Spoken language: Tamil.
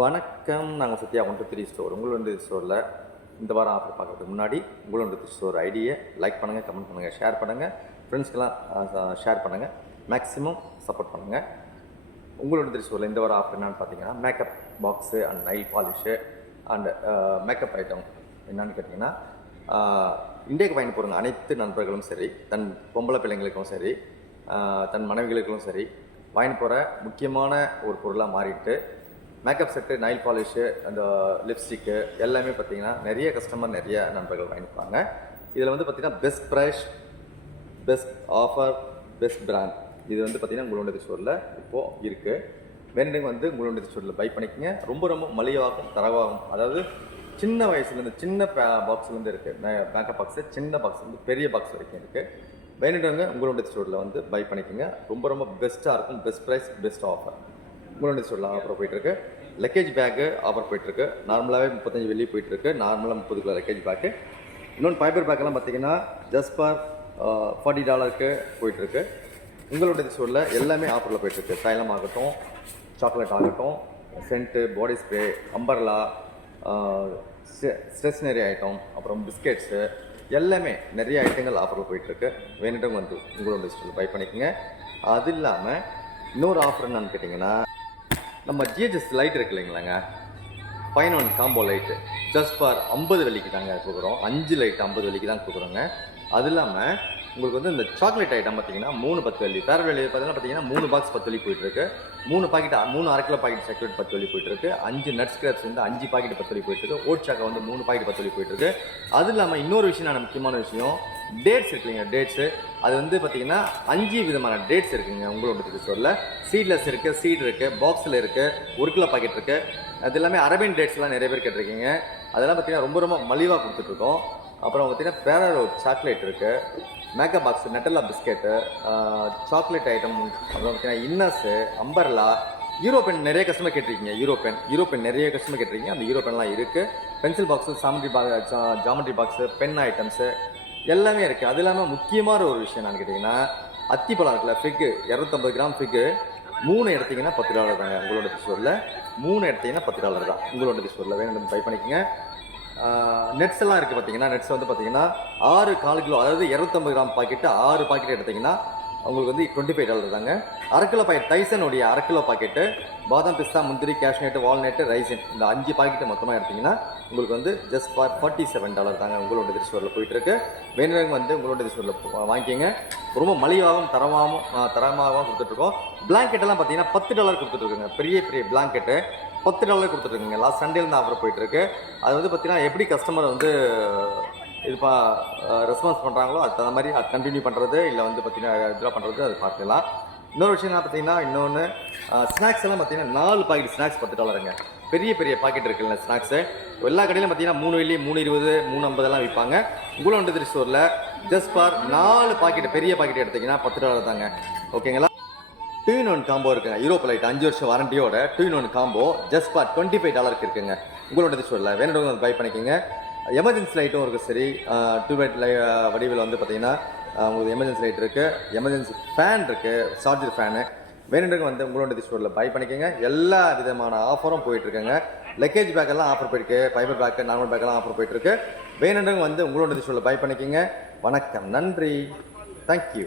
வணக்கம். நாங்கள் சத்யா 123 ஸ்டோர். உங்களோட ஸ்டோரில் இந்த வாரம் ஆஃபர் பார்க்குறதுக்கு முன்னாடி உங்களோட ஸ்டோர் ஐடியை லைக் பண்ணுங்கள், கமெண்ட் பண்ணுங்கள், ஷேர் பண்ணுங்கள், ஃப்ரெண்ட்ஸ்க்கெல்லாம் ஷேர் பண்ணுங்கள், மேக்ஸிமம் சப்போர்ட் பண்ணுங்கள். உங்களோட ஸ்டோரில் இந்த வாரம் ஆஃபர் என்னென்னு பார்த்தீங்கன்னா makeup box and Nile polish and makeup item என்னென்னு கேட்டிங்கன்னா இந்தியாவுக்கு வாங்கி போகிறவங்க அனைத்து நண்பர்களும் சரி, தன் பொம்பளை பிள்ளைங்களுக்கும் சரி, தன் மனைவிகளுக்கும் சரி வாங்கி போகிற முக்கியமான ஒரு பொருளாக மாறிட்டு மேக்கப் செட்டு, நைல் பாலிஷு, அந்த லிப்ஸ்டிக்கு எல்லாமே பார்த்திங்கன்னா நிறைய கஸ்டமர் நிறைய நண்பர்கள் வாங்கிப்பாங்க. இதில் வந்து பார்த்திங்கன்னா best price, best offer, best brand இது வந்து பார்த்திங்கன்னா உங்களோட ஸ்டோரில் இப்போது இருக்குது. வேணுங்க வந்து உங்களோட ஸ்டோரில் பை பண்ணிக்கங்க. ரொம்ப ரொம்ப மலிவாகும், தரவாகும். அதாவது சின்ன வயசுலேருந்து சின்ன பாக்ஸ்லேருந்து இருக்குது மேக்கப் பாக்ஸு, சின்ன பாக்ஸ்லேருந்து பெரிய பாக்ஸ் வரைக்கும் இருக்குது. வேணுன்றவங்க உங்களோட ஸ்டோரில் வந்து பை பண்ணிக்கோங்க. ரொம்ப ரொம்ப பெஸ்ட்டாக இருக்கும். பெஸ்ட் ப்ரைஸ், பெஸ்ட் ஆஃபர் உங்களோட ஸ்டோரில் ஆஃபர் போயிட்டுருக்கு. லக்கேஜ் பேக்கு ஆஃபர் போயிட்டுருக்கு. நார்மலாகவே 35 வெள்ளி போயிட்டுருக்கு. நார்மலாக 30 கிலோ லக்கேஜ் பேக்கு. இன்னொன்று ஃபைபர் பேக்கெல்லாம் பார்த்தீங்கன்னா ஜஸ்ட் ஃபார் $40 போயிட்டுருக்கு. உங்களோட ஸ்டோரில் எல்லாமே ஆஃபரில் போயிட்டுருக்கு. தைலம் ஆகட்டும், சாக்லேட் ஆகட்டும், scent, body spray, umbrella, stationery item, அப்புறம் பிஸ்கெட்ஸு எல்லாமே நிறைய ஐட்டங்கள் ஆஃபரில் போயிட்டுருக்கு. வேணுட்டவங்க வந்து உங்களோட ஸ்டோரில் பை பண்ணிக்கோங்க. அது இல்லாமல் இன்னொரு ஆஃபர் என்னன்னு கேட்டிங்கன்னா நம்ம ஜிஹெச்எஸ் லைட் இருக்கு இல்லைங்களாங்க, 5 காம்போ லைட்டு ஜஸ்ட் ஃபார் 50 வெள்ளிக்கு தாங்க கொடுக்குறோம். 5 லைட் 50 வெள்ளிக்கு தான் கொடுக்குறோங்க. அது இல்லாமல் உங்களுக்கு வந்து இந்த சாக்லேட் ஐட்டம் பார்த்தீங்கன்னா 3 10 வெள்ளி, வேறு வெளியே பார்த்தீங்கன்னா 3 பாக்ஸ் 10 வெள்ளி போயிட்டுருக்கு. 3 பாக்கெட் 3 அரை கிலோ பாக்கெட் சாக்லேட் 10 வெள்ளி போயிட்டுருக்கு. 5 நட்ஸ் ஸ்கிராப்ஸ் வந்து 5 பாக்கெட் 10 வெள்ளி போயிட்டுருக்கு. ஓட் சாக்கை வந்து 3 பாக்கெட் 10 வெள்ளி போயிட்டுருக்கு. அது இல்லாமல் இன்னொரு விஷயம், நான் முக்கியமான விஷயம், டேட்ஸ் இருக்குங்க. டேட்ஸு அது வந்து பார்த்தீங்கன்னா 5 விதமான டேட்ஸ் இருக்குங்க உங்களோட ஸ்டோரில். சீட்லெஸ் இருக்குது, சீட் இருக்குது, பாக்ஸில் இருக்குது, 1 கிலோ பாக்கெட் இருக்குது. அது எல்லாமே அரேபியன் டேட்ஸ்லாம் நிறைய பேர் கேட்டிருக்கீங்க. அதெல்லாம் பார்த்தீங்கன்னா ரொம்ப ரொம்ப மலிவாக கொடுத்துட்ருக்கோம். அப்புறம் பார்த்தீங்கன்னா பேரோ சாக்லேட் இருக்குது, makeup box, Nutella biscuit, chocolate item, அப்புறம் பார்த்தீங்கன்னா இன்னர்ஸு, அம்பர்லா, யூரோபென் நிறைய கஸ்டமர் கேட்டிருக்கீங்க. யூரோபென் நிறைய கஸ்டமர் கேட்டிருக்கீங்க. அந்த யூரோபென்லாம் இருக்குது. Pencil box, geometry box, pen items எல்லாமே இருக்குது. அது இல்லாமல் முக்கியமான ஒரு விஷயம் என்னன்னு கேட்டிங்கன்னா அத்திப்பழம் இருக்குல்ல, ஃபிக்கு 250 கிராம் ஃபிக்கு 3 எடுத்திங்கன்னா $10 தாங்க உங்களோட ஸ்டோரில். 3 எடுத்திங்கன்னா $10 தான் உங்களோட ஸ்டோரில். வேணும் பை பண்ணிக்கோங்க. நெட்ஸ் எல்லாம் இருக்குது பார்த்தீங்கன்னா, நெட்ஸ் வந்து பார்த்தீங்கன்னா 6 1/4 கிலோ, அதாவது 250 கிராம் பாக்கெட்டு 6 பாக்கெட் எடுத்திங்கன்னா உங்களுக்கு வந்து $25 தாங்க. அரை கிலோ பாக்கெட் டைசனுடைய அரை கிலோ பாக்கெட்டு பாதாம், பிஸ்தா, முந்திரி, கேஷ்நட்டு, வால்நட்டு, ரைசின் இந்த 5 பாக்கெட்டு மொத்தமாக எடுத்திங்கன்னா உங்களுக்கு வந்து ஜஸ்ட் ஃபார் $47 தாங்க உங்களோட ஸ்டோரில் போயிட்டுருக்கு. வேணுங்க வந்து உங்களோட ஸ்டோரில் வாங்கிக்கோங்க. ரொம்ப மலிவாகவும் தரமாகவும் கொடுத்துட்ருக்கோம். பிளாங்கெட்டெல்லாம் பார்த்தீங்கன்னா $10 கொடுத்துட்ருக்குங்க. பெரிய பெரிய பிளாங்கெட்டு $10 கொடுத்துட்ருக்குங்க. லாஸ்ட் சண்டேலேருந்து ஆஃபர் போயிட்டுருக்கு. அது வந்து பார்த்தீங்கன்னா எப்படி கஸ்டமர் வந்து இதுப்பா ரெஸ்பான்ஸ் பண்ணுறாங்களோ அது தகுந்த மாதிரி அது கண்டினியூ பண்ணுறது, இல்லை வந்து பார்த்தீங்கன்னா இதெல்லாம் பண்ணுறது அது பார்த்துக்கலாம். இன்னொரு விஷயம் என்ன பார்த்தீங்கன்னா, இன்னொன்று ஸ்நாக்ஸ் எல்லாம் பார்த்தீங்கன்னா 4 பாக்கெட் ஸ்நாக்ஸ் $10ங்க. பெரிய பெரிய பாக்கெட் இருக்குல்ல ஸ்நாக்ஸு, எல்லா கடையிலும் பார்த்தீங்கன்னா 3 வெள்ளி, 3.20, 3.50 விற்பாங்க. உங்களோட ஸ்டோரில் ஜஸ்ட் ஃபார் 4 பாக்கெட் பெரிய பாக்கெட் எடுத்திங்கன்னா $10 தாங்க. ஓகேங்களா? 2-in-1 காம்போ இருக்குங்க. யூரோப் லைட் 5 வருஷம் வாரண்டியோட 2-in-1 காம்போ ஜஸ்ட் ஃபார் $25 இருக்குங்க உங்களோட ஸ்டோரில். வேணுன்றவங்க பை பண்ணிக்கோங்க. எமர்ஜென்சி லைட்டும் இருக்குது. சரி, டியூப்லைட் வடிவில் வந்து பார்த்தீங்கன்னா உங்களுக்கு எமர்ஜென்சி லைட் இருக்குது, எமர்ஜென்சி ஃபேன் இருக்குது, சார்ஜர் ஃபேனு. வேணுன்றவங்க வந்து உங்களோட ஸ்டோரில் பை பண்ணிக்கோங்க. எல்லா விதமான ஆஃபரும் போயிட்டுருக்குங்க. லக்கேஜ் பேக்கெல்லாம் ஆஃபர் போயிருக்கு, ஃபைபர் பேக்கு, நார்மல் பேக்கெல்லாம் ஆஃபர் போயிட்டுருக்கு. வேணுன்றவங்க வந்து உங்களோட ஸ்டோரில் பை பண்ணிக்கோங்க. வணக்கம், நன்றி, தேங்க்யூ.